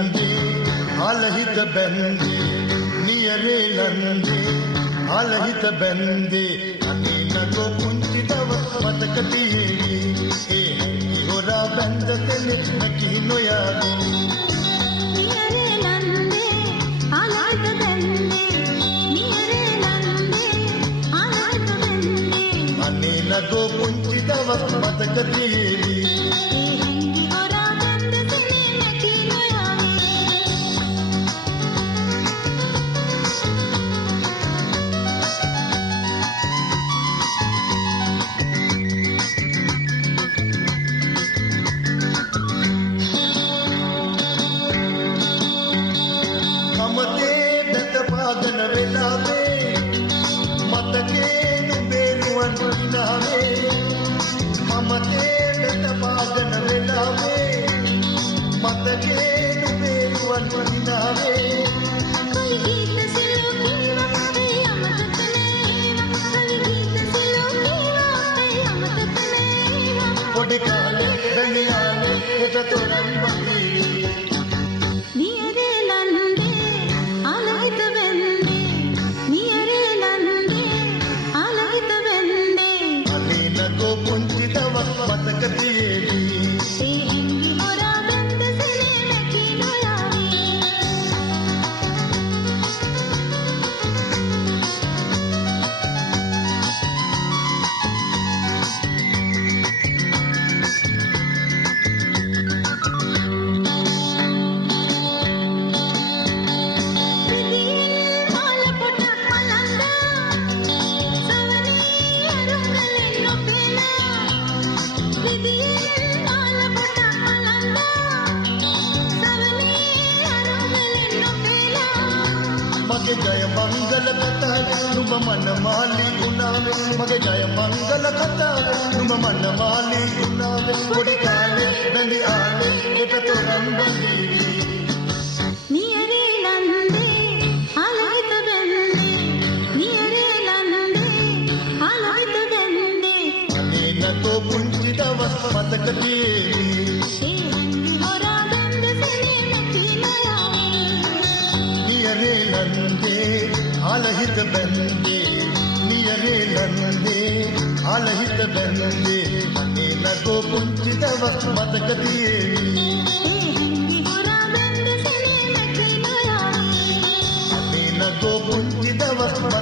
ලන්දේ ආලහිත බැන්දේ නියරේ ලන්දේ ආලහිත බැන්දේ අනේ නගෝ පුංචි දවස් මතක තියෙවි ඒ හැංගි හොරා බැන්ද තෙලේ නැකි නොයාවි නියරේ ලන්දේ ආලහිත බැන්දේ නියරේ ලන්දේ ආලහිත බැන්දේ අනේ නගෝ පුංචි දවස් මතක තියෙවි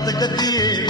මතක තියෙවි